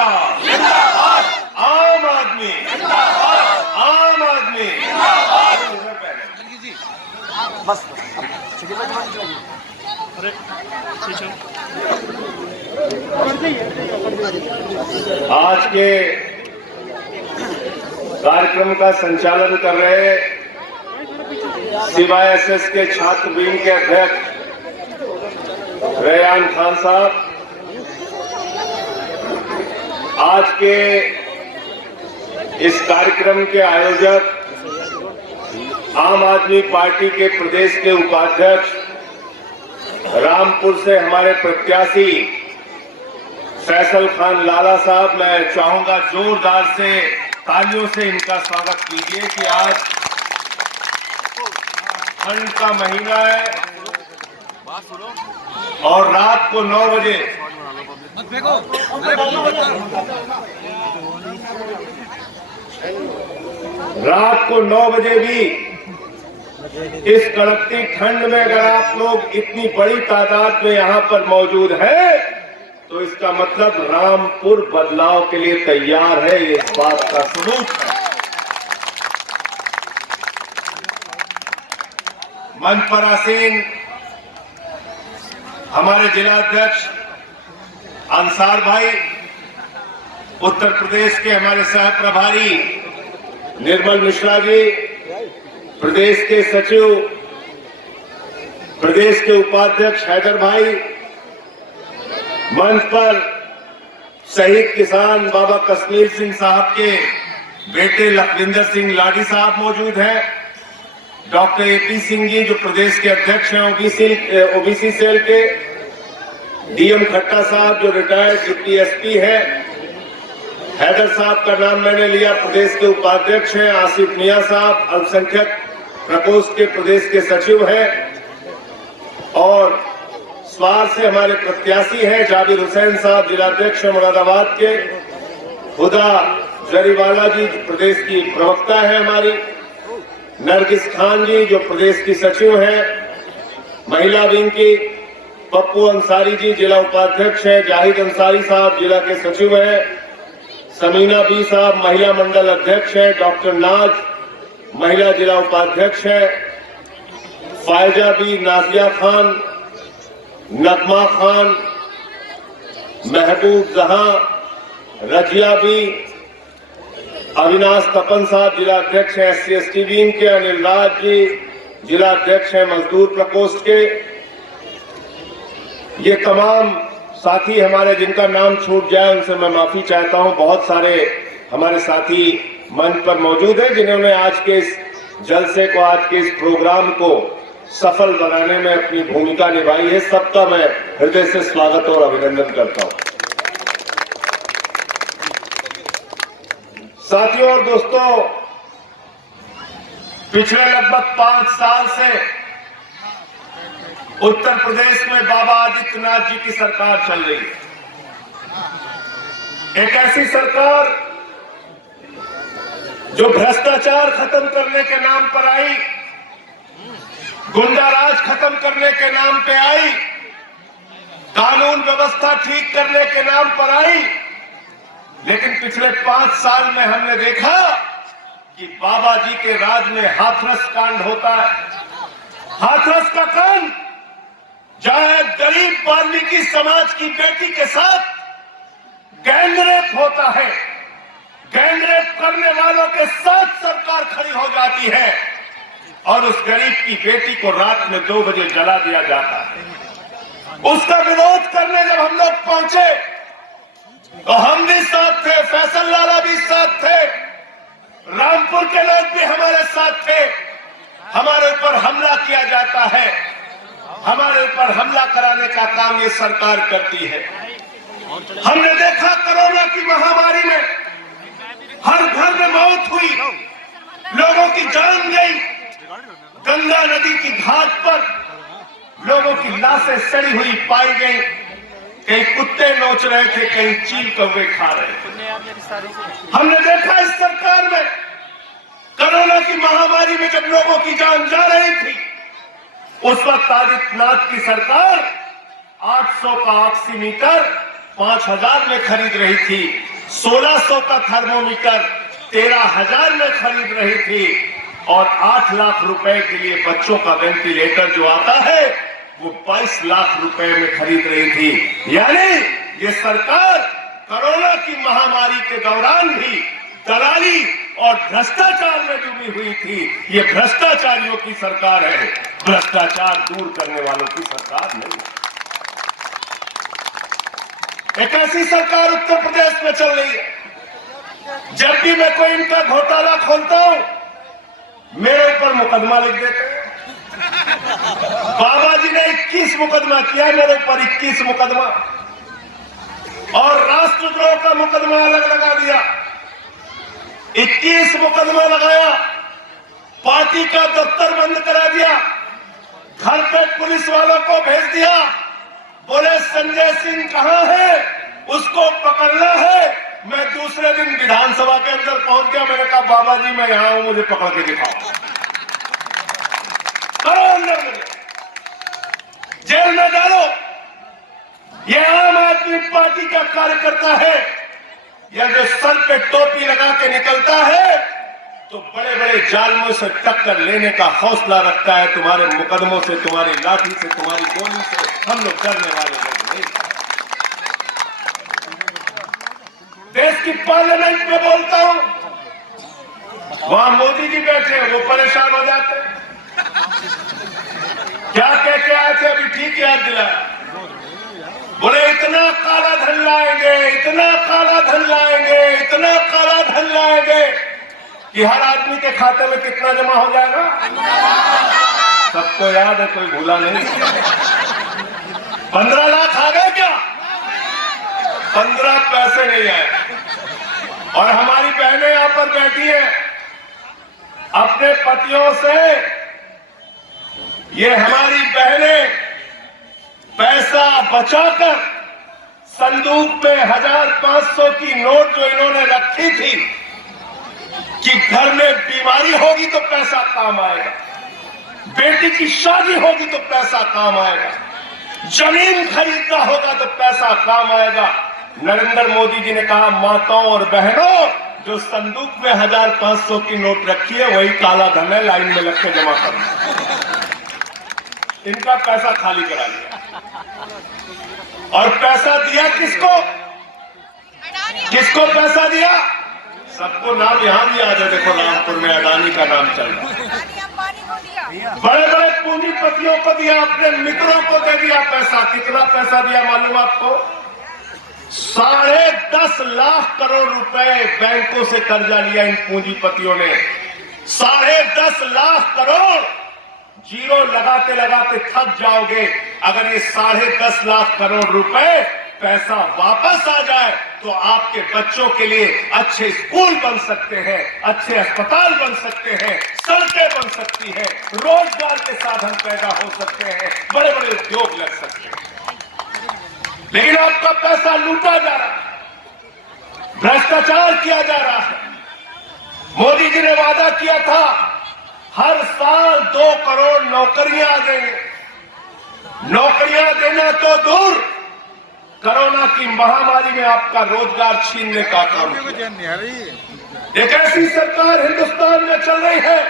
जिंदाबाद, जिंदाबाद, आम आदमी जिंदाबाद, आम आदमी जिंदाबाद। बस आज के कार्यक्रम का संचालन कर रहे CYSS के छात्र विंग के अध्यक्ष रेयान खान साहब, आज के इस कार्यक्रम के आयोजक आम आदमी पार्टी के प्रदेश के उपाध्यक्ष रामपुर से हमारे प्रत्याशी फैसल खान लाला साहब, मैं चाहूंगा जोरदार से तालियों से इनका स्वागत कीजिए कि आज ठंड का महीना है और रात को 9 बजे भी इस कड़कती ठंड में अगर आप लोग इतनी बड़ी तादाद में यहां पर मौजूद हैं, तो इसका मतलब रामपुर बदलाव के लिए तैयार है, ये इस बात का सबूत है। मंच पर आसीन हमारे जिलाध्यक्ष अंसार भाई, उत्तर प्रदेश के हमारे सह प्रभारी निर्मल मिश्रा जी, प्रदेश के सचिव, प्रदेश के उपाध्यक्ष हैदर भाई, मंच पर शहीद किसान बाबा कश्मीर सिंह साहब के बेटे लखविंदर सिंह लाडी साहब मौजूद हैं, डॉक्टर AP सिंह जी जो प्रदेश के अध्यक्ष हैं ओबीसी सेल के, DM खट्टा साहब जो रिटायर्ड डिप्टी SP है, हैदर साहब का नाम मैंने लिया, प्रदेश के उपाध्यक्ष हैं, आसिफ मियां साहब अल्पसंख्यक प्रकोष्ठ के प्रदेश के सचिव हैं, और स्वार से हमारे प्रत्याशी हैं जाबिर हुसैन साहब जिलाध्यक्ष मुरादाबाद के, हुदा जरीवाला जी प्रदेश की प्रवक्ता है हमारी, नरगिस खान जी जो प्रदेश की सचिव हैं महिला विंग की, पप्पू अंसारी जी जिला उपाध्यक्ष है, जाहिद अंसारी साहब जिला के सचिव हैं, समीना बी साहब महिला मंडल अध्यक्ष है, डॉक्टर नाज महिला जिला उपाध्यक्ष है, फायजा बी, नाजिया खान, नगमा खान, महबूब जहां, रजिया बी, अविनाश तपन साहब जिला अध्यक्ष है SC/ST विंग के, अनिल राज जी जिला अध्यक्ष है मजदूर प्रकोष्ठ के। ये तमाम साथी हमारे जिनका नाम छूट जाए उनसे मैं माफी चाहता हूं। बहुत सारे हमारे साथी मंच पर मौजूद हैं जिन्होंने आज के इस जलसे को, आज के इस प्रोग्राम को सफल बनाने में अपनी भूमिका निभाई है। सबका मैं हृदय से स्वागत और अभिनंदन करता हूं। साथियों और दोस्तों, पिछले लगभग 5 साल से उत्तर प्रदेश में बाबा आदित्यनाथ जी की सरकार चल रही है। एक ऐसी सरकार जो भ्रष्टाचार खत्म करने के नाम पर आई, गुंडाराज खत्म करने के नाम पे आई, कानून व्यवस्था ठीक करने के नाम पर आई, लेकिन पिछले 5 साल में हमने देखा कि बाबा जी के राज में हाथरस कांड होता है। हाथरस का कांड जहां गरीब वाल्मीकि समाज की बेटी के साथ गैंगरेप होता है, गैंगरेप करने वालों के साथ सरकार खड़ी हो जाती है और उस गरीब की बेटी को रात में 2 बजे जला दिया जाता है। उसका विरोध करने जब हम लोग पहुंचे तो हम भी साथ थे, फैसल लाला भी साथ थे, रामपुर के लोग भी हमारे साथ थे। हमारे ऊपर हमला किया जाता है, हमारे ऊपर हमला कराने का काम ये सरकार करती है। हमने देखा कोरोना की महामारी में हर घर में मौत हुई, लोगों की जान गई, गंगा नदी की घाट पर लोगों की लाशें सड़ी हुई पाई गई, कहीं कुत्ते नोच रहे थे, कहीं चील कौवे खा रहे थे। हमने देखा इस सरकार में कोरोना की महामारी में जब लोगों की जान जा रही थी, उस वक्त आदित्यनाथ की सरकार 800 का ऑक्सीमीटर 5000 में खरीद रही थी। 1600 का थर्मोमीटर 13,000 में खरीद रही थी और 8 लाख रुपए के लिए बच्चों का वेंटिलेटर जो आता है वो 22 लाख रुपए में खरीद रही थी। यानी ये सरकार कोरोना की महामारी के दौरान भी दलाली और भ्रष्टाचार में डूबी हुई थी। ये भ्रष्टाचारियों की सरकार है, भ्रष्टाचार दूर करने वालों की सरकार नहीं। एक ऐसी सरकार उत्तर प्रदेश में चल रही है, जब भी मैं कोई इनका घोटाला खोलता हूं मेरे ऊपर मुकदमा लिख देते हैं। बाबा जी ने 21 मुकदमा किया मेरे ऊपर, 21 मुकदमा, और राष्ट्रद्रोह का मुकदमा अलग लगा दिया। 21 मुकदमा लगाया, पार्टी का दफ्तर बंद करा दिया, घर पे पुलिस वालों को भेज दिया, बोले संजय सिंह कहां है, उसको पकड़ना है। मैं दूसरे दिन विधानसभा के अंदर पहुंच गया, मैंने कहा बाबा जी मैं यहां हूं, मुझे पकड़ के दिखाओ, करो अंदर, मुझे जेल में डालो। ये आम आदमी पार्टी का कार्यकर्ता है, या जो सर पे टोपी लगा के निकलता है तो बड़े बड़े जालिमों से टक्कर लेने का हौसला रखता है। तुम्हारे मुकदमों से, तुम्हारी लाठी से, तुम्हारी गोली से हम लोग डरने वाले लोग नहीं। देश की पार्लियामेंट में बोलता हूं, वहां मोदी जी बैठे हैं, वो परेशान हो जाते हैं। क्या कह के आए थे, अभी ठीक याद दिलाया, बोले इतना काला धन लाएंगे, इतना काला धन लाएंगे, इतना काला धन लाएंगे कि हर आदमी के खाते में कितना जमा हो जाएगा। सबको याद है, कोई भूला नहीं। 15 लाख आ गए क्या? 15 पैसे नहीं आए। और हमारी बहनें यहां पर बैठी हैं, अपने पतियों से, ये हमारी बहनें पैसा बचाकर संदूक में 1500 की नोट जो इन्होंने रखी थी कि घर में बीमारी होगी तो पैसा काम आएगा, बेटी की शादी होगी तो पैसा काम आएगा, जमीन खरीदना होगा तो पैसा काम आएगा। नरेंद्र मोदी जी ने कहा माताओं और बहनों, जो संदूक में 1500 की नोट रखी है वही काला धन है, लाइन में लग के जमा करना। इनका पैसा खाली करा लिया। और पैसा दिया किसको? किसको पैसा दिया? सबको नाम यहां भी याद है, देखो रामपुर में अडानी का नाम चल रहा है। बड़े बड़े पूंजीपतियों को दिया, अपने मित्रों को दे दिया पैसा। कितना पैसा दिया मालूम आपको? 10.5 लाख करोड़ रुपए बैंकों से कर्जा लिया इन पूंजीपतियों ने। 10.5 लाख करोड़। जीरो लगाते लगाते थक जाओगे। अगर ये 10.5 लाख करोड़ रुपए पैसा वापस आ जाए तो आपके बच्चों के लिए अच्छे स्कूल बन सकते हैं, अच्छे अस्पताल बन सकते हैं, सड़कें बन सकती हैं, रोजगार के साधन पैदा हो सकते हैं, बड़े बड़े उद्योग लग सकते हैं। लेकिन आपका पैसा लूटा जा रहा है, भ्रष्टाचार किया जा रहा है। मोदी जी ने वादा किया था हर साल 2 करोड़ नौकरियां देंगे। नौकरियां देना तो दूर, कोरोना की महामारी में आपका रोजगार छीनने का काम किया। एक ऐसी सरकार हिंदुस्तान में चल रही है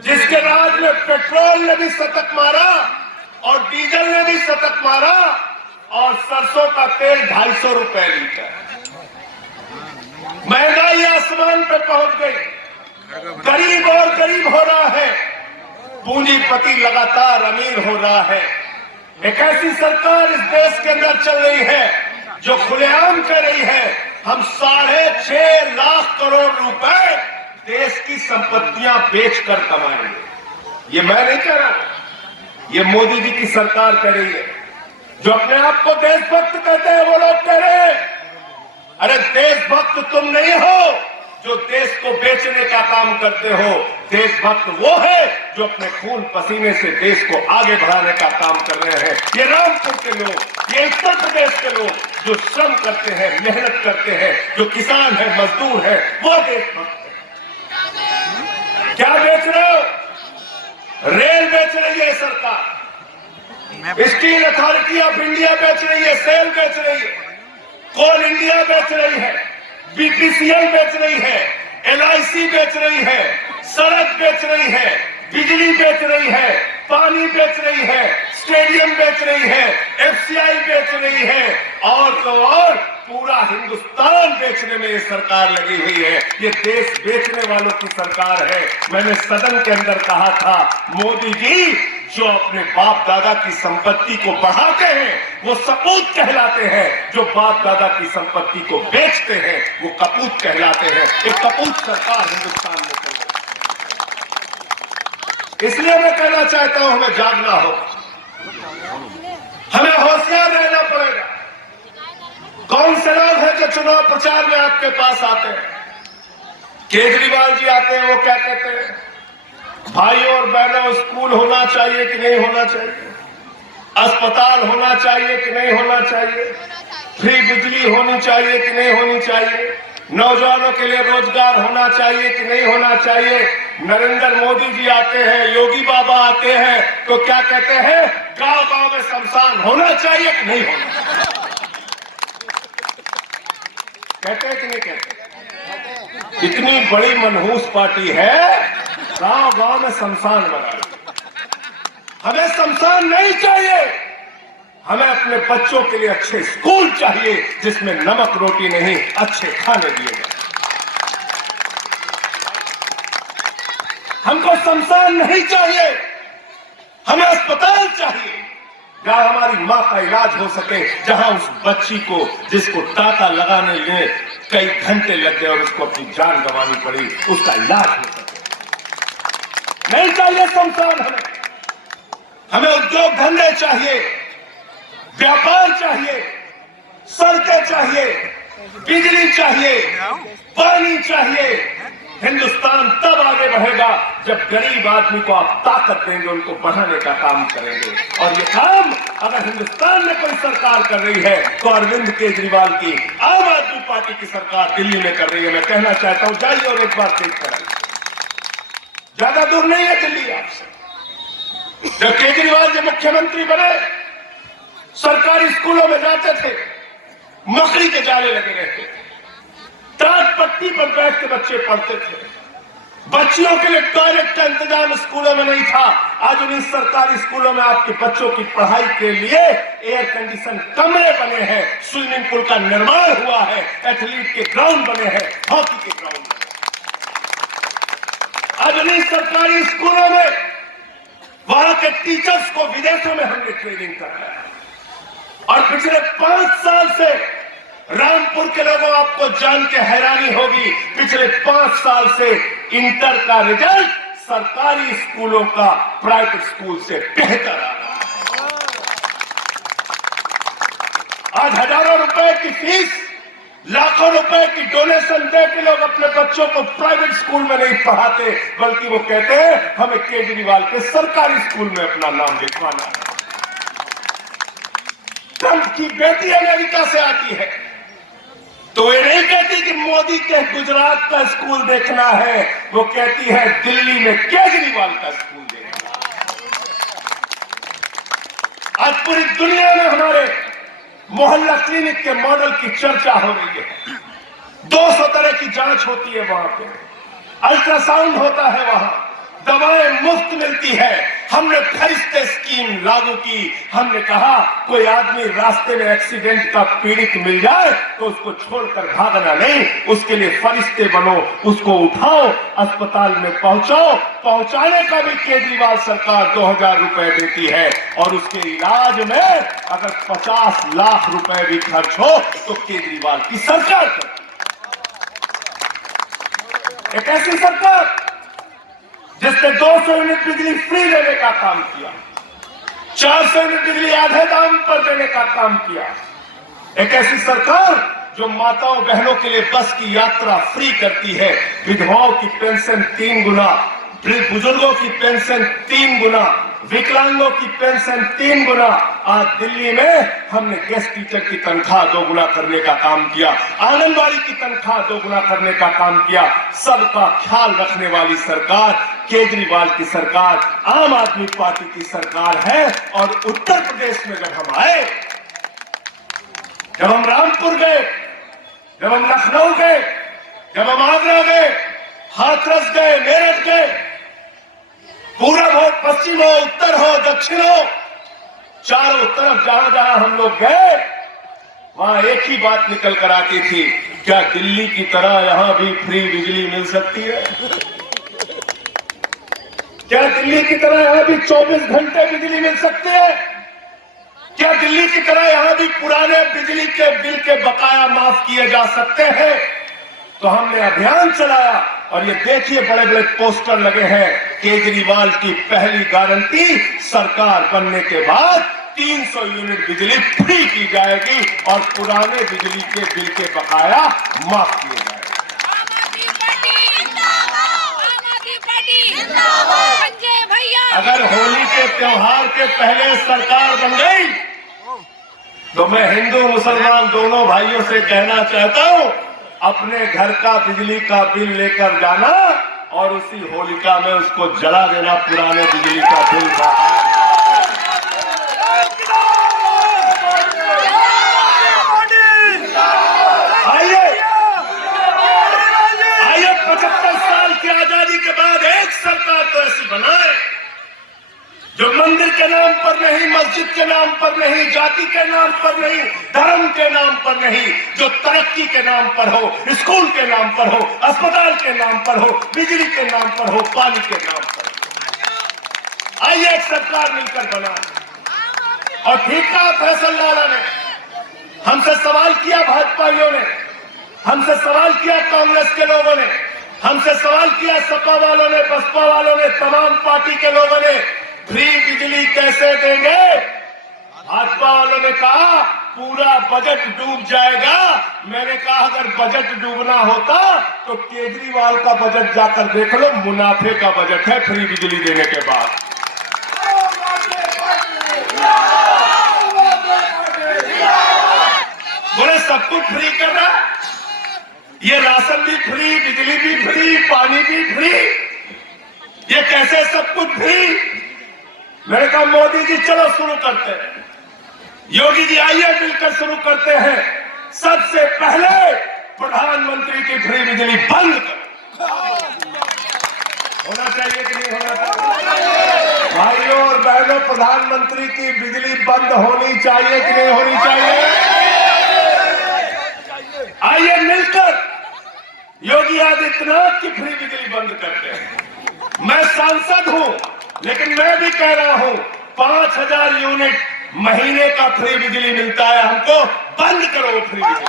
जिसके राज में पेट्रोल ने भी शतक मारा और डीजल ने भी शतक मारा और सरसों का तेल 250 रुपए लीटर। महंगाई आसमान पे पहुंच गई, गरीब और गरीब हो रहा है, पूंजीपति लगातार अमीर हो रहा है। एक ऐसी सरकार इस देश के अंदर चल रही है जो खुलेआम कर रही है हम 6.5 लाख करोड़ रुपए देश की संपत्तियां बेचकर कमाएंगे। ये मैं नहीं कह रहा, ये मोदी जी की सरकार कर रही है। जो अपने आप को देशभक्त कहते हैं वो लोग कह रहे हैं अरे देशभक्त तुम नहीं हो जो देश को बेचने का काम करते हो। देशभक्त वो है जो अपने खून पसीने से देश को आगे बढ़ाने का काम कर रहे हैं। ये रामपुर के लोग, ये उत्तर प्रदेश के लोग जो श्रम करते हैं, मेहनत करते हैं, जो किसान है, मजदूर है, वो देशभक्त है। क्या बेच रहे हो? रेल बेच रही है सरकार, स्टील अथॉरिटी ऑफ इंडिया बेच रही है, सेल बेच रही है, कोल इंडिया बेच रही है। बीपीसीएल बेच रही है, एलआईसी बेच रही है, सड़क बेच रही है, बिजली बेच रही है, पानी बेच रही है, स्टेडियम बेच रही है, एफसीआई बेच रही है, और तो और पूरा हिंदुस्तान बेचने में ये सरकार लगी हुई है। ये देश बेचने वालों की सरकार है। मैंने सदन के अंदर कहा था, मोदी जी जो अपने बाप दादा की संपत्ति को बढ़ाते हैं वो सपूत कहलाते हैं, जो बाप दादा की संपत्ति को बेचते हैं वो कपूत कहलाते हैं। एक कपूत सरकार हिंदुस्तान में चल रही है। इसलिए मैं कहना चाहता हूं, हमें जागना हो, हमें होशियार रहना पड़ेगा। कौन से लोग हैं जो चुनाव प्रचार में आपके पास आते हैं? केजरीवाल जी आते हैं, वो क्या कहते हैं? भाइयों और बहनों, स्कूल होना चाहिए कि नहीं होना चाहिए, अस्पताल होना चाहिए कि नहीं होना चाहिए, फ्री बिजली होनी चाहिए कि नहीं होनी चाहिए, नौजवानों के लिए रोजगार होना चाहिए कि नहीं होना चाहिए। नरेंद्र मोदी जी आते हैं, योगी बाबा आते हैं, तो क्या कहते हैं? गांव गांव में शमशान होना चाहिए कि नहीं होना चाहिए? कहते हैं कि नहीं कहते? इतनी बड़ी मनहूस पार्टी है, गांव गांव में शमशान बना। हमें शमशान नहीं चाहिए, हमें अपने बच्चों के लिए अच्छे स्कूल चाहिए जिसमें नमक रोटी नहीं, अच्छे खाने दिए जाए। हमको शमशान नहीं चाहिए, हमें अस्पताल चाहिए जहां हमारी मां का इलाज हो सके, जहां उस बच्ची को जिसको टाका लगाने में कई घंटे लग गए और उसको अपनी जान गंवानी पड़ी, उसका इलाज हो सके। नहीं चाहिए शमशान हमें उद्योग धंधे चाहिए, व्यापार चाहिए, सड़कें चाहिए, बिजली चाहिए, पानी चाहिए। हिंदुस्तान तब आगे बढ़ेगा जब गरीब आदमी को आप ताकत देंगे, उनको बढ़ाने का काम करेंगे। और ये काम अगर हिंदुस्तान में कोई सरकार कर रही है तो अरविंद केजरीवाल की आम आदमी पार्टी की सरकार दिल्ली में कर रही है। मैं कहना चाहता हूं, जाइए और एक बार देख कर आइए, ज्यादा दूर नहीं है दिल्ली आपसे। जब केजरीवाल जब मुख्यमंत्री बने, सरकारी स्कूलों में जाते थे, मकड़ी के जाले लगे रहते थे, टाट पट्टी पर बैठ के बच्चे पढ़ते थे, बच्चियों के लिए टॉयलेट का इंतजाम स्कूलों में नहीं था। आज उन्हीं सरकारी स्कूलों में आपके बच्चों की पढ़ाई के लिए एयर कंडीशन कमरे बने हैं, स्विमिंग पूल का निर्माण हुआ है, एथलीट के ग्राउंड बने हैं, हॉकी के ग्राउंड बने। आज उन्हीं सरकारी स्कूलों में वहां के टीचर्स को विदेशों में हमने ट्रेनिंग कराया। और पिछले 5 साल से रामपुर के लोगों, आपको जान के हैरानी होगी, पिछले 5 साल से इंटर का रिजल्ट सरकारी स्कूलों का प्राइवेट स्कूल से बेहतर आ रहा है। आज हजारों रुपए की फीस, लाखों रुपए की डोनेशन दे के लोग अपने बच्चों को प्राइवेट स्कूल में नहीं पढ़ाते, बल्कि वो कहते हैं हमें केजरीवाल के सरकारी स्कूल में अपना नाम लिखवाना है। ट्रंप की बेटी अमेरिका से आती है तो ये नहीं कहती कि मोदी के गुजरात का स्कूल देखना है, वो कहती है दिल्ली में केजरीवाल का स्कूल देखना। आज पूरी दुनिया में हमारे मोहल्ला क्लिनिक के मॉडल की चर्चा हो रही है। 200 तरह की जांच होती है वहां पे, अल्ट्रासाउंड होता है, वहां दवाएं मुफ्त मिलती है। हमने फरिश्ते स्कीम लागू की। हमने कहा कोई आदमी रास्ते में एक्सीडेंट का पीड़ित मिल जाए तो उसको छोड़कर भागना नहीं, उसके लिए फरिश्ते बनो, उसको उठाओ, अस्पताल में पहुंचाओ। पहुंचाने का भी केजरीवाल सरकार 2000 रुपए देती है, और उसके इलाज में अगर 50 लाख रुपए भी खर्च हो तो केजरीवाल की सरकार करती है। एक ऐसी सरकार जिसने 200 यूनिट बिजली फ्री देने का काम किया, 400 यूनिट बिजली आधे दाम पर देने का काम किया। एक ऐसी सरकार जो माताओं बहनों के लिए बस की यात्रा फ्री करती है, विधवाओं की पेंशन 3 गुना, बुजुर्गों की पेंशन 3 गुना, विकलांगों की पेंशन 3 गुना। आज दिल्ली में हमने गेस्ट टीचर की तनख्वाह 2 गुना करने का काम किया, आंगनबाड़ी की तनख्वाह 2 गुना करने का काम किया। सबका ख्याल रखने वाली सरकार केजरीवाल की सरकार, आम आदमी पार्टी की सरकार है। और उत्तर प्रदेश में जब हम आए, जब हम रामपुर गए, जब हम लखनऊ गए, जब हम आगरा गए, हाथरस गए, मेरठ गए, पूरब हो, पश्चिम हो, उत्तर हो, दक्षिण हो, चारों तरफ जहां जहां हम लोग गए, वहां एक ही बात निकल कर आती थी, क्या दिल्ली की तरह यहां भी फ्री बिजली मिल सकती है? क्या दिल्ली की तरह यहां भी 24 घंटे बिजली मिल सकती है? क्या दिल्ली की तरह यहां भी पुराने बिजली के बिल के बकाया माफ किए जा सकते हैं? तो हमने अभियान चलाया और ये देखिए बड़े बड़े पोस्टर लगे हैं, केजरीवाल की पहली गारंटी, सरकार बनने के बाद 300 यूनिट बिजली फ्री की जाएगी और पुराने बिजली के बिल के बकाया माफ किए जाएंगे। अगर होली के त्योहार के पहले सरकार बन गई तो मैं हिंदू मुसलमान दोनों भाइयों से कहना चाहता हूं, अपने घर का बिजली का बिल लेकर जाना और उसी होलिका में उसको जला देना, पुराने बिजली का बिल। आइए 75 साल की आजादी के बाद एक सरकार तो ऐसी बनाए जो मंदिर के नाम पर नहीं, मस्जिद के नाम पर नहीं, जाति के नाम पर नहीं, धर्म के नाम पर नहीं, जो तरक्की के नाम पर हो, स्कूल के नाम पर हो, अस्पताल के नाम पर हो, बिजली के नाम पर हो, पानी के नाम पर हो। आइए एक सरकार मिलकर बना। और ठीक कहा फैसल लाला ने, हमसे सवाल किया भाजपाइयों ने, हमसे सवाल किया कांग्रेस के लोगों ने, हमसे सवाल किया सपा वालों ने, बसपा वालों ने, तमाम पार्टी के लोगों ने, फ्री बिजली कैसे देंगे? भाजपा वालों ने कहा पूरा बजट डूब जाएगा। मैंने कहा अगर बजट डूबना होता तो केजरीवाल का बजट जाकर देख लो, मुनाफे का बजट है फ्री बिजली देने के बाद। बोले सब कुछ फ्री कर रहा, ये राशन भी फ्री, बिजली भी फ्री, पानी भी फ्री, ये कैसे सब कुछ फ्री? मैंने कहा मोदी जी चलो शुरू करते हैं, योगी जी आइए मिलकर शुरू करते हैं। सबसे पहले प्रधानमंत्री की फ्री बिजली बंद करो। होना चाहिए कि नहीं होना चाहिए? भाइयों और बहनों, प्रधानमंत्री की बिजली बंद होनी चाहिए कि नहीं होनी चाहिए? आइए मिलकर योगी आदित्यनाथ की फ्री बिजली बंद करते हैं। मैं सांसद हूं, लेकिन मैं भी कह रहा हूं 5000 यूनिट महीने का फ्री बिजली मिलता है हमको, बंद करो फ्री बिजली।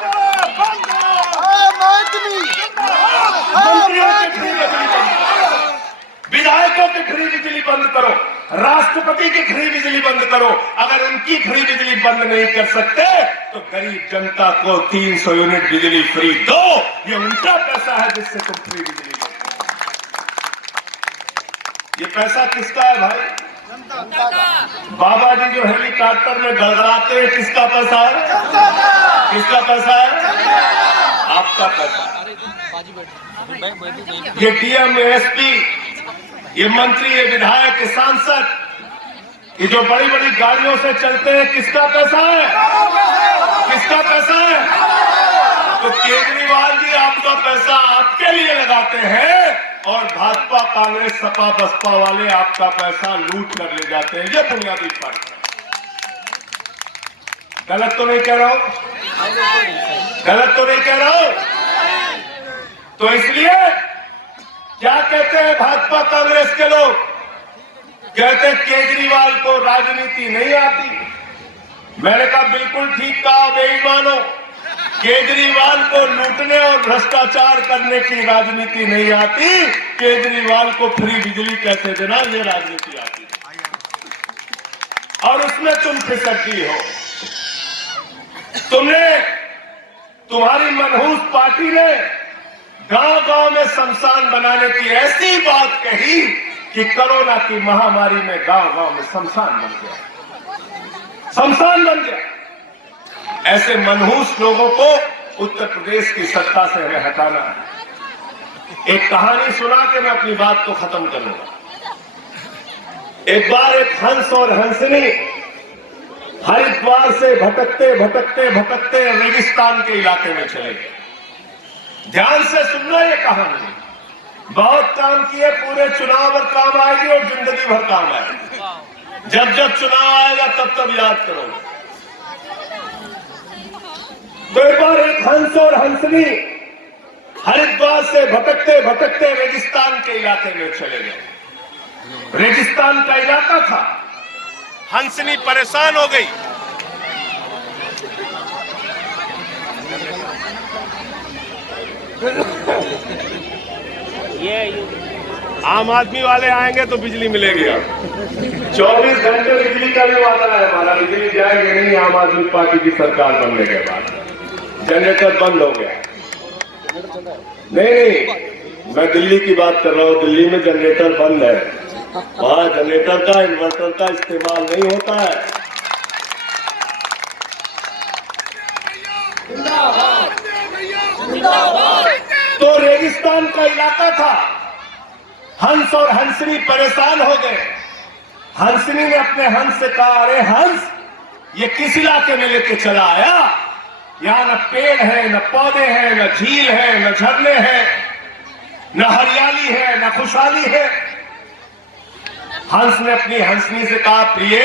मंत्रियों की फ्री बिजली बंद करो, विधायकों की फ्री बिजली बंद करो, राष्ट्रपति की फ्री बिजली बंद करो। अगर उनकी फ्री बिजली बंद नहीं कर सकते तो गरीब जनता को 300 यूनिट बिजली फ्री दो। ये उनका पैसा है जिससे तुम फ्री बिजली दो। ये पैसा किसका है भाई? जनता का। बाबा जी जो हेलीकॉप्टर में गड़गड़ाते हैं, किसका पैसा है? किसका पैसा है? आपका पैसा। ये डीएम, एसपी, ये मंत्री, ये विधायक, ये सांसद, ये जो बड़ी बड़ी गाड़ियों से चलते हैं, किसका पैसा है? किसका पैसा है? तो केजरीवाल जी आपका पैसा आपके लिए लगाते हैं और भाजपा, कांग्रेस, सपा, बसपा वाले आपका पैसा लूट कर ले जाते हैं। ये बुनियादी फर्क है। गलत तो नहीं कह रहा हूं? गलत तो नहीं कह रहा हूं? तो इसलिए क्या कहते हैं भाजपा कांग्रेस के लोग? कहते हैं केजरीवाल को राजनीति नहीं आती। मैंने कहा बिल्कुल ठीक कहा बेईमानों, केजरीवाल को लूटने और भ्रष्टाचार करने की राजनीति नहीं आती, केजरीवाल को फ्री बिजली कैसे देना ये राजनीति आती है। और उसमें तुम फिसड्डी हो। तुम्हारी मनहूस पार्टी ने गांव गांव में शमशान बनाने की ऐसी बात कही कि कोरोना की महामारी में गांव गांव में शमशान बन गया, शमशान बन गया। ऐसे मनहूस लोगों को उत्तर प्रदेश की सत्ता से हमें हटाना है। एक कहानी सुना के मैं अपनी बात को खत्म करूंगा। एक बार एक हंस और हंसनी हरिद्वार से भटकते भटकते भटकते रेगिस्तान के इलाके में चले गए। ध्यान से सुनना ये कहानी, बहुत काम किए, पूरे चुनाव पर काम आएगी और जिंदगी भर काम आएगी। जब जब चुनाव आएगा तब तब याद करो। तो एक बार एक हंस और हंसनी हरिद्वार से भटकते भटकते रेगिस्तान के इलाके में चले गए। रेगिस्तान का इलाका था, हंसनी परेशान हो गई। आम आदमी वाले आएंगे तो बिजली मिलेगी। अब 24 घंटे बिजली का भी वादा है हमारा, बिजली जाएगी नहीं आम आदमी पार्टी की सरकार बनने के बाद। जनरेटर बंद हो गया। नहीं, मैं दिल्ली की बात कर रहा हूँ। दिल्ली में जनरेटर बंद है, वहां जनरेटर का इन्वर्टर का इस्तेमाल नहीं होता है। तो रेगिस्तान का इलाका था, हंस और हंसनी परेशान हो गए। हंसनी ने अपने हंस से कहा, अरे हंस, ये किस इलाके में लेके चला आया? यहाँ न पेड़ है, न पौधे हैं, न झील है, न झरने हैं, न हरियाली है, न खुशहाली है। हंस ने अपनी हंसनी से कहा, प्रिय,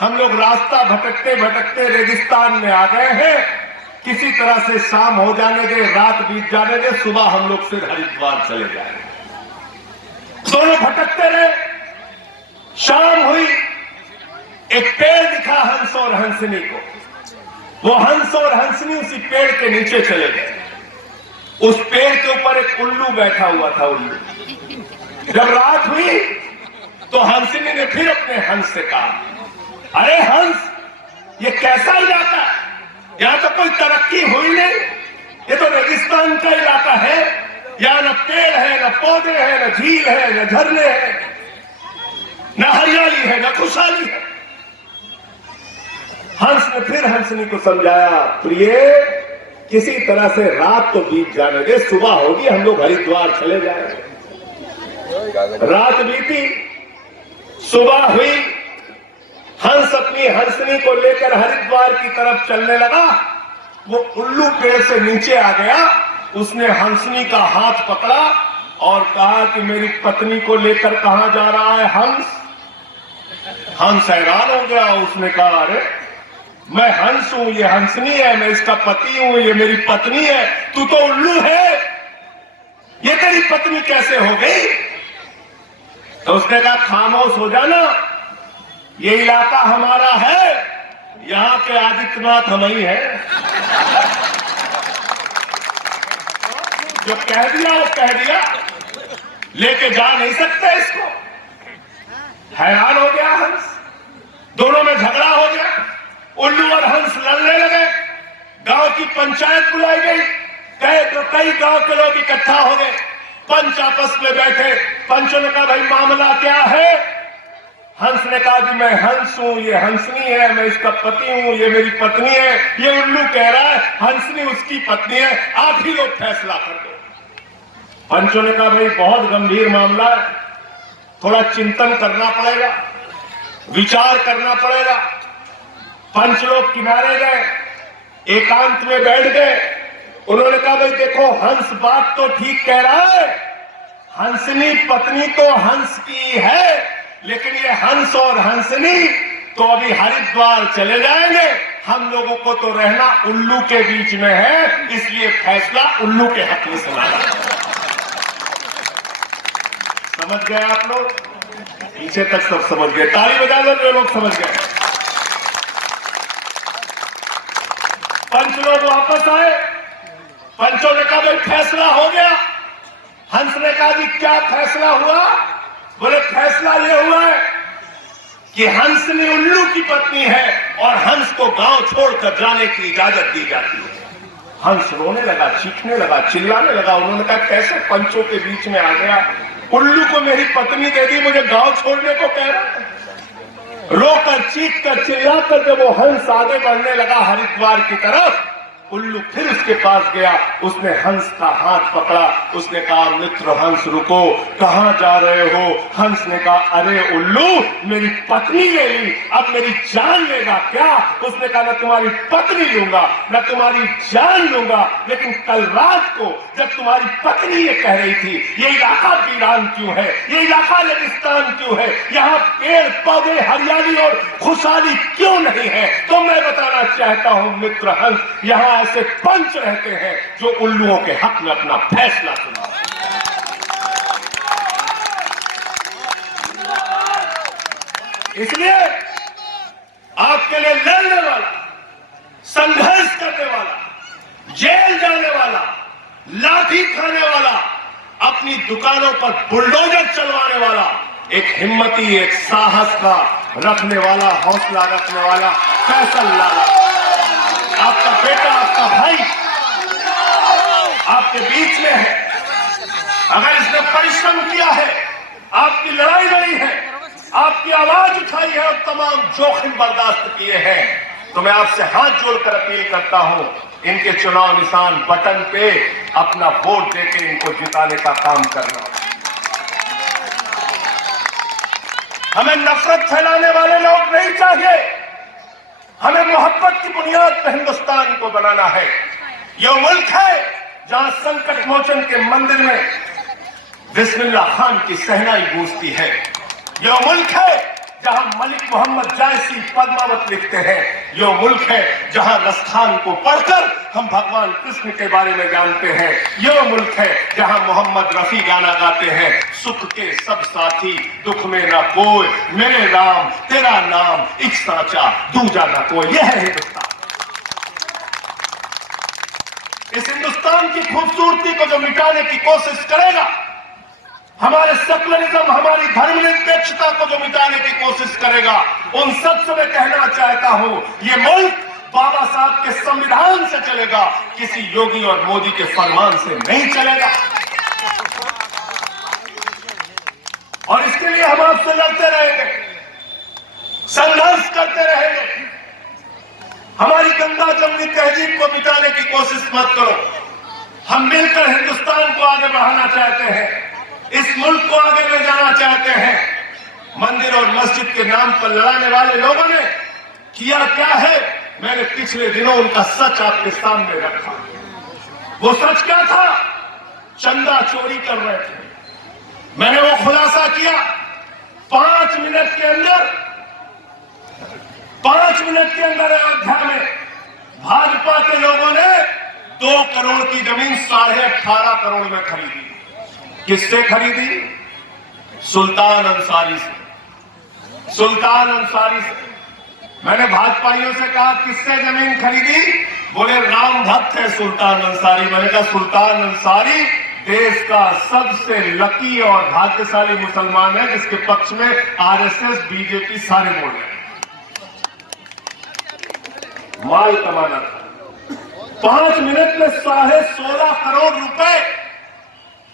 हम लोग रास्ता भटकते भटकते रेगिस्तान में आ गए हैं, किसी तरह से शाम हो जाने दे, रात बीत जाने दे, सुबह हम लोग फिर हरिद्वार चले जाएंगे। दोनों भटकते रहे, शाम हुई, एक पेड़ दिखा हंस और हंसनी को। वो हंस और हंसनी उसी पेड़ के नीचे चले गए। उस पेड़ के ऊपर एक उल्लू बैठा हुआ था। उल्लू, जब रात हुई तो हंसनी ने फिर अपने हंस से कहा, अरे हंस, ये कैसा इलाका है? यहां तो कोई तरक्की हुई नहीं, ये तो रेगिस्तान का इलाका है। यहाँ न पेड़ है, न पौधे हैं, न झील है, न झरने हैं, न हरियाली है, न खुशहाली है। हंस ने फिर हंसनी को समझाया, प्रिय, किसी तरह से रात तो बीत जाने दे, सुबह होगी, हम लोग हरिद्वार चले जाएंगे। रात बीती, सुबह हुई, हंस अपनी हंसनी को लेकर हरिद्वार की तरफ चलने लगा। वो उल्लू पेड़ से नीचे आ गया, उसने हंसनी का हाथ पकड़ा और कहा कि मेरी पत्नी को लेकर कहां जा रहा है हंस? हंस हैरान हो गया, उसने कहा, अरे मैं हंस हूं, ये हंसनी है, मैं इसका पति हूं, ये मेरी पत्नी है, तू तो उल्लू है, ये तेरी पत्नी कैसे हो गई? तो उसने कहा, खामोश हो जाना, ये इलाका हमारा है, यहां के आदित्यनाथ हम ही है। जो कह दिया वो कह दिया, लेके जा नहीं सकते इसको। हैरान हो गया हंस, दोनों में झगड़ा हो गया। उल्लू और हंस लड़ने लगे। गांव की पंचायत बुलाई गई, कई गांव के लोग इकट्ठा हो गए। पंच आपस में बैठे, पंचों ने कहा, भाई मामला क्या है? हंस ने कहा कि मैं हंस हूं, ये हंसनी है, मैं इसका पति हूं, ये मेरी पत्नी है। ये उल्लू कह रहा है हंसनी उसकी पत्नी है, आप ही लोग फैसला कर दो। पंचों ने कहा, भाई बहुत गंभीर मामला है, थोड़ा चिंतन करना पड़ेगा, विचार करना पड़ेगा। पंच लोग किनारे गए, एकांत में बैठ गए। उन्होंने कहा, भाई देखो, हंस बात तो ठीक कह रहा है, हंसनी पत्नी तो हंस की है, लेकिन ये हंस और हंसनी तो अभी हरिद्वार चले जाएंगे, हम लोगों को तो रहना उल्लू के बीच में है, इसलिए फैसला उल्लू के हक में सुनाना। समझ गए आप लोग? पीछे तक सब समझ गए, ताली बजा दो जो लोग समझ गए। पंच लोग वापस आए, पंचों ने कहा, भाई फैसला हो गया। हंस ने कहा, जी क्या फैसला हुआ? बोले, फैसला ये हुआ है कि हंसनी उल्लू की पत्नी है और हंस को गांव छोड़कर जाने की इजाजत दी जाती है। हंस रोने लगा, चीखने लगा, चिल्लाने लगा। उन्होंने कहा, कैसे पंचों के बीच में आ गया? उल्लू को मेरी पत्नी दे दी, मुझे गांव छोड़ने को कह रहा है। रोकर, चीख कर, चिल्लाकर जब वो हंस आगे बढ़ने लगा हरिद्वार की तरफ, उल्लू फिर उसके पास गया, उसने हंस का हाथ पकड़ा, उसने कहा मित्र हंस रुको, कहां जा रहे हो? हंस ने कहा अरे उल्लू मेरी पत्नी ले ली, अब मेरी जान लेगा क्या? उसने कहा मैं तुम्हारी पत्नी लूंगा, मैं तुम्हारी जान लूंगा, लेकिन कल रात को जब तुम्हारी पत्नी ये कह रही थी ये इलाका वीरान क्यों है, ये इलाका रेगिस्तान क्यों है, यहाँ पेड़ पौधे हरियाली और खुशहाली क्यों नहीं है, तो मैं बताना चाहता हूं मित्र हंस, यहाँ ऐसे पंच रहते हैं जो उल्लुओं के हक में अपना फैसला सुना। इसलिए आपके लिए लड़ने वाला, संघर्ष करने वाला, जेल जाने वाला, लाठी खाने वाला, अपनी दुकानों पर बुलडोजर चलवाने वाला, एक हिम्मती, एक साहस का रखने वाला, हौसला रखने वाला फैसल लाला, आपका बेटा, आपका भाई आपके बीच में है। अगर इसने परिश्रम किया है, आपकी लड़ाई लड़ी है, आपकी आवाज उठाई है और तमाम जोखिम बर्दाश्त किए हैं, तो मैं आपसे हाथ जोड़कर अपील करता हूं, इनके चुनाव निशान बटन पे अपना वोट देकर इनको जिताने का काम करना। हमें नफरत फैलाने वाले लोग नहीं चाहिए, हमें मोहब्बत की बुनियाद पर हिंदुस्तान को बनाना है। यह मुल्क है जहां संकट मोचन के मंदिर में बिस्मिल्लाह खान की सहनाई गूंजती है। यह मुल्क है जहां मलिक मोहम्मद जायसी पद्मावत लिखते हैं। यह मुल्क है जहां रसखान को पढ़कर हम भगवान कृष्ण के बारे में जानते हैं। यह मुल्क है जहां मोहम्मद रफी गाना गाते हैं, सुख के सब साथी दुख में ना कोई, मेरे राम तेरा नाम एक साचा दूजा ना कोई। यह है हिंदुस्तान। इस हिंदुस्तान की खूबसूरती को जो मिटाने की कोशिश करेगा, हमारे सेकुलरिज्म, हमारी धर्मनिरपेक्षता को जो मिटाने की कोशिश करेगा, उन सबसे मैं कहना चाहता हूं, ये मुल्क बाबा साहब के संविधान से चलेगा, किसी योगी और मोदी के फरमान से नहीं चलेगा। और इसके लिए हम आपसे लड़ते रहेंगे, संघर्ष करते रहेंगे। हमारी गंगा जमुनी तहजीब को मिटाने की कोशिश मत करो। हम मिलकर हिंदुस्तान को आगे बढ़ाना चाहते हैं, इस मुल्क को आगे ले जाना चाहते हैं। मंदिर और मस्जिद के नाम पर लड़ाने वाले लोगों ने किया क्या है, मैंने पिछले दिनों उनका सच आपके सामने रखा। वो सच क्या था? चंदा चोरी कर रहे थे। मैंने वो खुलासा किया। 5 मिनट के अंदर अयोध्या में भाजपा के लोगों ने 2 करोड़ की जमीन 18.5 करोड़ में खरीदी। किससे खरीदी? सुल्तान अंसारी से। सुल्तान अंसारी से। मैंने भाजपाइयों से कहा किससे जमीन खरीदी? बोले राम भक्त है सुल्तान अंसारी। मैंने कहा सुल्तान अंसारी देश का सबसे लकी और भाग्यशाली मुसलमान है जिसके पक्ष में आरएसएस, बीजेपी सारे बोल रहे हैं। माल कमाना था। 5 मिनट में 16.5 करोड़ रुपए।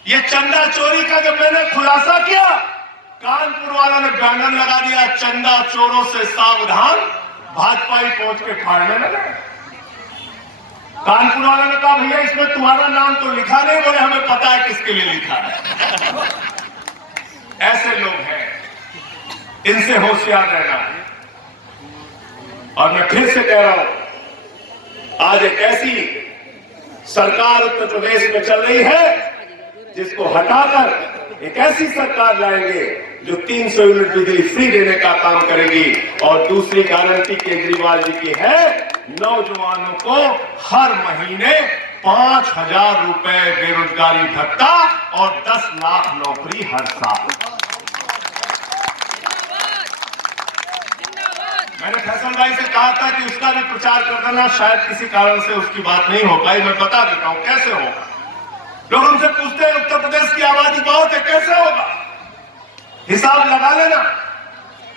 ये चंदा चोरी का जब मैंने खुलासा किया, कानपुर वालों ने बैनर लगा दिया, चंदा चोरों से सावधान। भाजपाई पहुंच के फाड़ने लगे। कानपुर वालों ने कहा भैया इसमें तुम्हारा नाम तो लिखा नहीं। बोले हमें पता है किसके लिए लिखा है। ऐसे लोग हैं, इनसे होशियार रहना। और मैं फिर से कह रहा हूं, आज एक ऐसी सरकार उत्तर प्रदेश में चल रही है जिसको हटाकर एक ऐसी सरकार लाएंगे जो 300 यूनिट बिजली फ्री देने का काम करेगी। और दूसरी गारंटी केजरीवाल जी की है, नौजवानों को हर महीने 5,000 रुपए बेरोजगारी भत्ता और 10 लाख नौकरी हर साल। मैंने फैसल भाई से कहा था कि उसका भी प्रचार कर देना, शायद किसी कारण से उसकी बात नहीं हो पाई। मैं बता देता हूं कैसे होगा। लोग हमसे पूछते हैं उत्तर प्रदेश की आबादी बहुत है, कैसे होगा? हिसाब लगा लेना।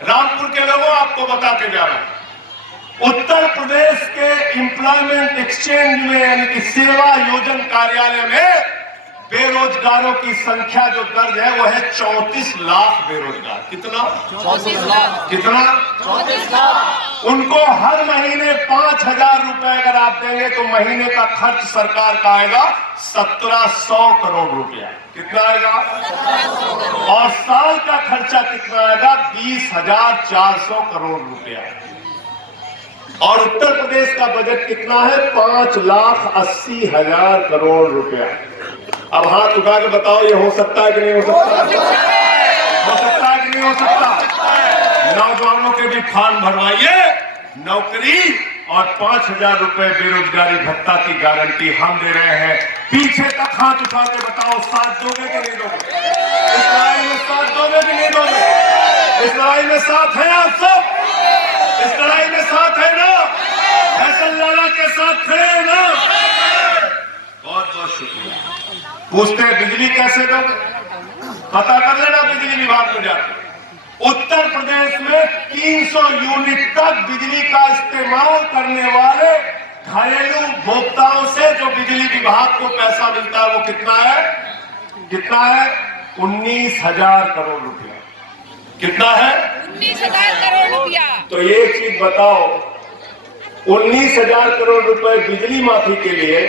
रामपुर के लोगों आपको बता के जा रहा हूं, उत्तर प्रदेश के एम्प्लॉयमेंट एक्सचेंज में यानी कि सेवा योजन कार्यालय में बेरोजगारों की संख्या जो दर्ज है वो है 34 लाख बेरोजगार। कितना? 34 लाख। कितना? 34 लाख। उनको हर महीने 5,000 रुपए अगर आप देंगे तो महीने का खर्च सरकार का आएगा 1700 करोड़ रुपया। कितना आएगा? और साल का खर्चा कितना आएगा? 20,400 करोड़ रुपया। और उत्तर प्रदेश का बजट कितना है? 5,80,000 करोड़ रुपया। अब हाथ उठा के बताओ ये हो सकता है कि नहीं हो सकता? हो सकता है कि नहीं हो सकता? नौजवानों के भी फॉर्म भरवाइए, नौकरी और 5,000 रुपए बेरोजगारी भत्ता की गारंटी हम दे रहे हैं। पीछे तक हाथ उठा के बताओ साथ दोगे कि नहीं दोगे? इस लड़ाई में साथ दोगे कि नहीं दोगे? इस लड़ाई में साथ हैं आप सब? इस लड़ाई में साथ है ना? फैसल लाला के साथ खड़े हैं ना? बहुत बहुत शुक्रिया। पूछते हैं बिजली कैसे दोगे? पता कर लेना बिजली विभाग में जाकर। उत्तर प्रदेश में 300 यूनिट तक बिजली का इस्तेमाल करने वाले घरेलू उपभोक्ताओं से जो बिजली विभाग को पैसा मिलता है वो कितना है? कितना है? 19,000 करोड़ रुपया। कितना है? 19,000 करोड़ रुपया। तो ये चीज बताओ, 19,000 करोड़ रुपए बिजली माफी के लिए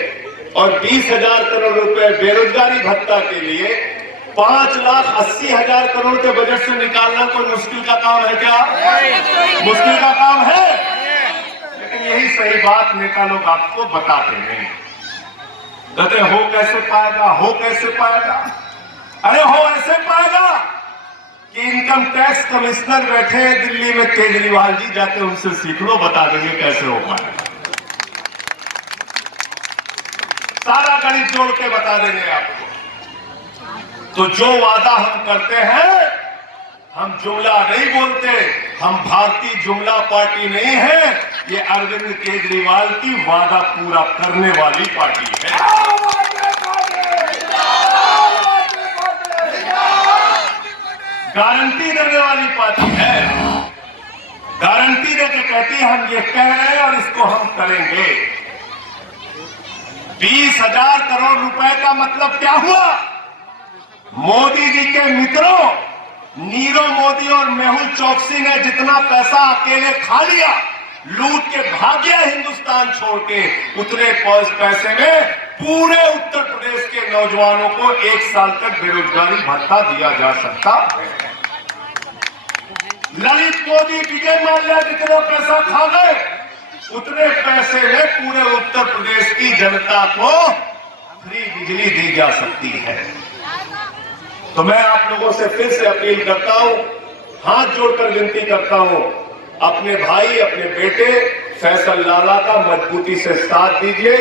और 20,000 करोड़ रुपए बेरोजगारी भत्ता के लिए 5,80,000 करोड़ के बजट से निकालना कोई मुश्किल का काम है क्या? मुश्किल का काम है? लेकिन यही सही बात नेता लोग आपको बताते नहीं। कहते हो कैसे पाएगा, हो कैसे पाएगा? अरे हो ऐसे पाएगा कि इनकम टैक्स कमिश्नर बैठे हैं दिल्ली में, केजरीवाल जी, जाके उनसे सीख लो, बता देंगे कैसे हो पाएगा। सारा गणित जोड़ के बता देंगे आपको। तो जो वादा हम करते हैं, हम जुमला नहीं बोलते, हम भारतीय जुमला पार्टी नहीं है, ये अरविंद केजरीवाल की वादा पूरा करने वाली पार्टी है। गारंटी देने वाली पार्टी है। गारंटी देके कहती है हम ये कह रहे हैं और इसको हम करेंगे। 20,000 करोड़ रुपए का मतलब क्या हुआ? मोदी जी के मित्रों नीरव मोदी और मेहुल चोकसी ने जितना पैसा अकेले खा लिया, लूट के भाग गया हिंदुस्तान छोड़ के, उतने पैसे में पूरे उत्तर प्रदेश के नौजवानों को 1 साल तक बेरोजगारी भत्ता दिया जा सकता है। ललित मोदी, विजय माल्या जितना पैसा खा गए, उतने पैसे में पूरे उत्तर प्रदेश की जनता को फ्री बिजली दी जा सकती है। तो मैं आप लोगों से फिर से अपील करता हूं, हाथ जोड़कर विनती करता हूं, अपने भाई, अपने बेटे फैसल लाला का मजबूती से साथ दीजिए।